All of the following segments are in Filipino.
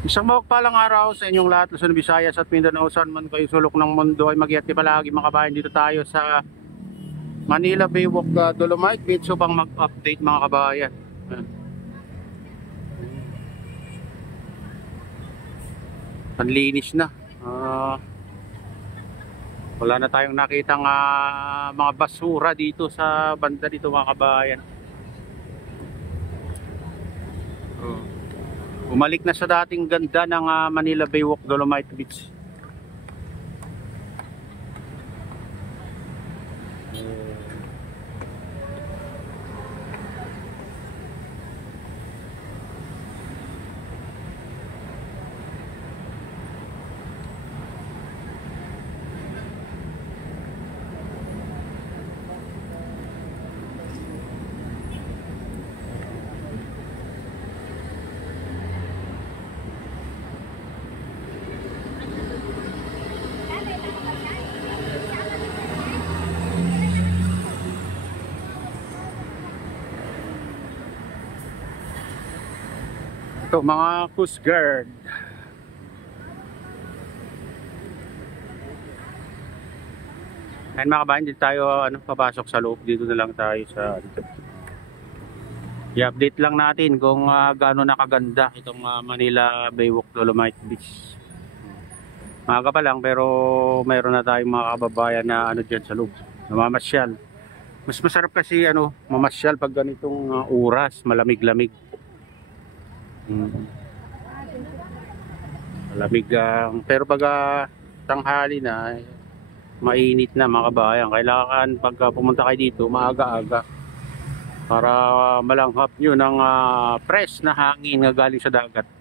Isang mapagpalang araw sa inyong lahat, Luzon, Visayas at Mindanao, saan man kayo sulok ng mundo ay mag-iati palagi mga kabayan. Dito tayo sa Manila Baywalk, Dolomite Beach upang mag-update mga kabayan. Panlinis na. Wala na tayong nakitang mga basura dito sa banda dito mga kabayan. Bumalik na sa dating ganda ng Manila Baywalk, Dolomite Beach. Ito mga Coast Guard. Ayun mga kabayan, dito tayo papasok sa loob. Dito na lang tayo sa i-update lang natin kung gaano nakaganda itong Manila Baywalk, Dolomite Beach. Maaga pa lang pero mayroon na tayong mga kababayan na dyan sa loob, namamasyal. Mas masarap kasi mamasyal pag ganitong oras, malamig-lamig. Malamig pero pag tanghali na, mainit na mga kabayan. Kailangan pag pumunta kayo dito maaga-aga para malanghap nyo ng fresh na hangin na galing sa dagat.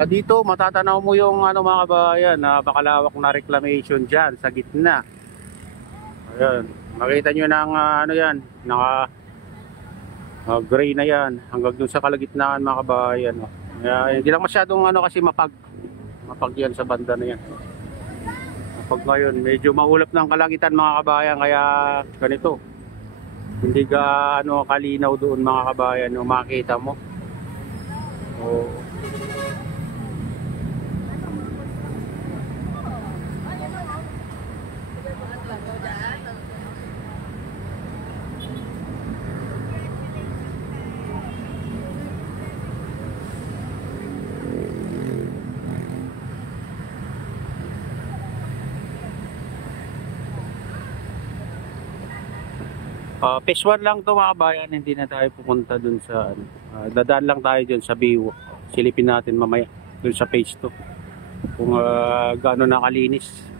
Dito matatanaw mo yung mga kabayan, napakalawak na reclamation dyan sa gitna. Ayan, makita nyo ng yan, naka gray na yan hanggang dun sa kalagitnaan mga kabayan. Hindi lang masyadong kasi mapag yan sa banda na yan. Mapag ngayon, medyo maulap ng kalangitan mga kabayan, kaya ganito. Hindi ka kalinaw doon mga kabayan, makita mo. Phase 1 lang to mga kabayan, hindi na tayo pupunta dun sa dadaan lang tayo dun sa Baywalk. Silipin natin mamaya dun sa phase 2 kung gaano nakalinis.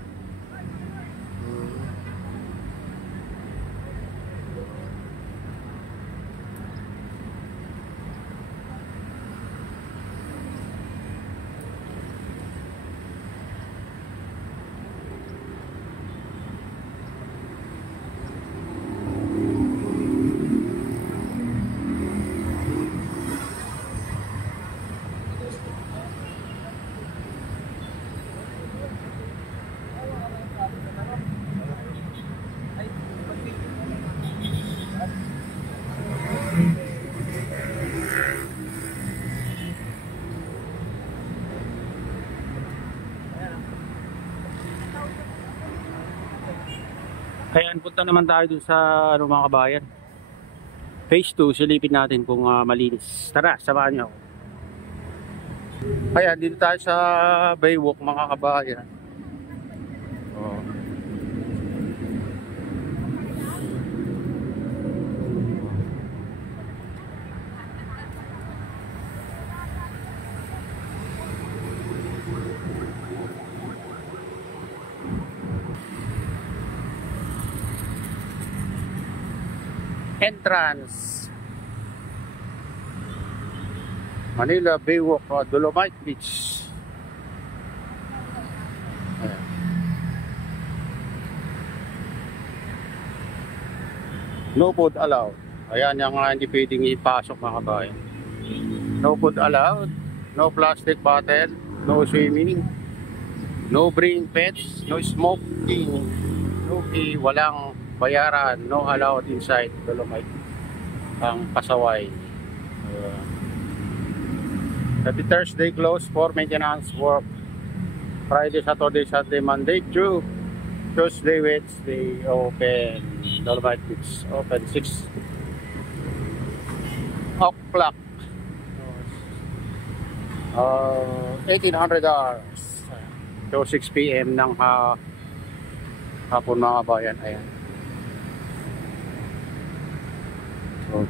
Kaya punta naman tayo dun sa mga kabayan. Phase 2, silipin natin kung malinis. Tara, samahan niyo ako. Kaya dito tayo sa Baywalk mga kabayan. Entrance Manila Baywalk, Dolomite Beach. No food allowed. Ayan yung hindi pwedeng ipasok mga kabayan. No food allowed. No plastic bottle, no swimming, no bring pets, no smoking, no fee, walang bayaran, no allowed inside Dolomite ang Pasaway. Every Thursday closed for maintenance work. Friday, Saturday, Sunday, Monday through Tuesday, Wednesday open. Dolomite Beach open 6 o'clock. 1800 hours. So 6 PM ng hapon mga bayan. Ayan. So,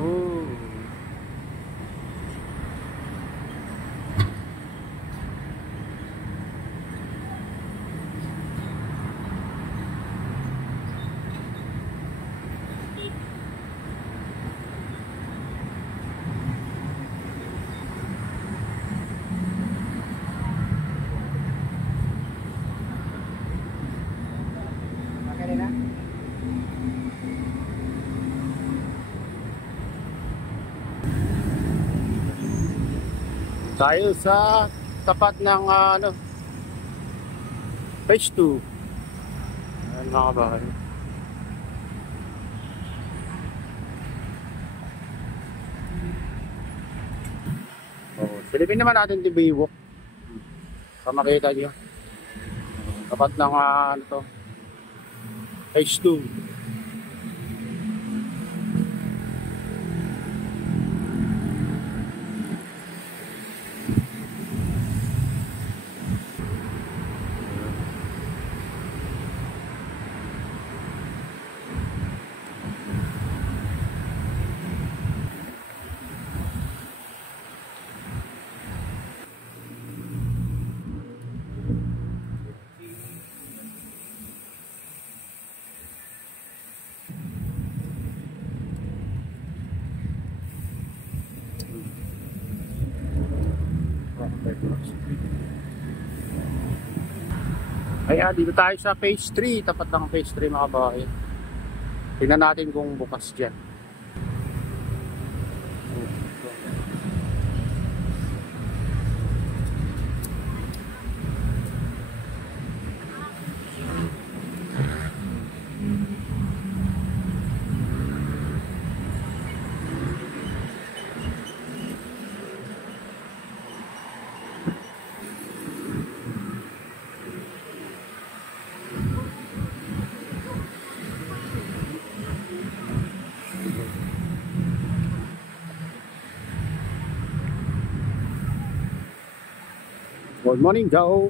oh. Tayo sa tapat ng phase 2. Ayan mga bahay. Silipin naman natin yung Baywalk. Para makita nyo. Tapat ng phase 2. Ayan, dito tayo sa phase 3, tapat ng phase 3 mga bahay. Tingnan natin kung bukas dyan. Good morning, Joe.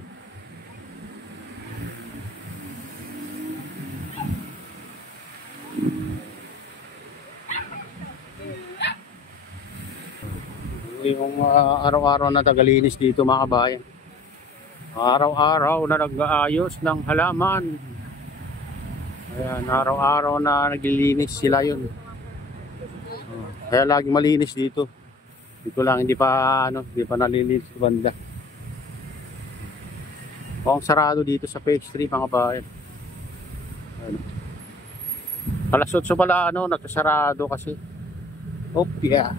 Yung araw-araw na tagalinis dito mga kabayan. Araw-araw na nag-aayos ng halaman. Ayan, araw-araw na naglilinis sila yun. Kaya laging malinis dito. Dito lang hindi pa nalilinis sa banda. Ang sarado dito sa phase 3 mga bayan. Alas 8 pala nagkasarado kasi. Yeah.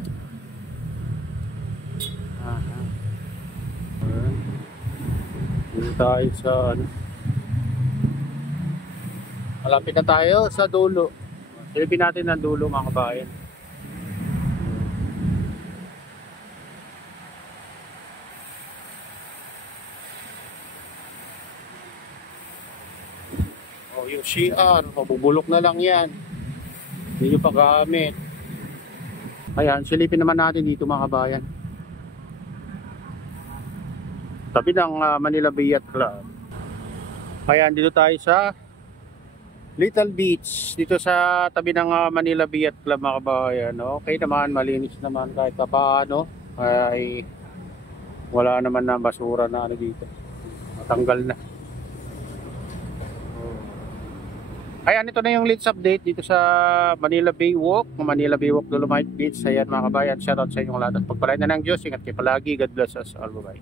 Dito tayo sa malapit na tayo sa dulo. Silipin natin ang dulo mga kabayan. Yung CR, mabubulok na lang yan. Hindi nyo pa gamit. Ayan, silipin naman natin dito mga kabayan. Tabi ng Manila Bay Yacht Club. Ayan, dito tayo sa Little Beach. Dito sa tabi ng Manila Bay Yacht Club mga kabayan. Okay naman, malinis naman kahit paano. Ay wala naman na basura na dito. Matanggal na. Ayan, ito na yung latest update dito sa Manila Bay Walk, Manila Bay Walk, Dolomite Beach. Ayan mga kabayan, shoutout sa inyong lahat at pagpalain na ng Diyos. Ingat kayo palagi. God bless us all. Bye.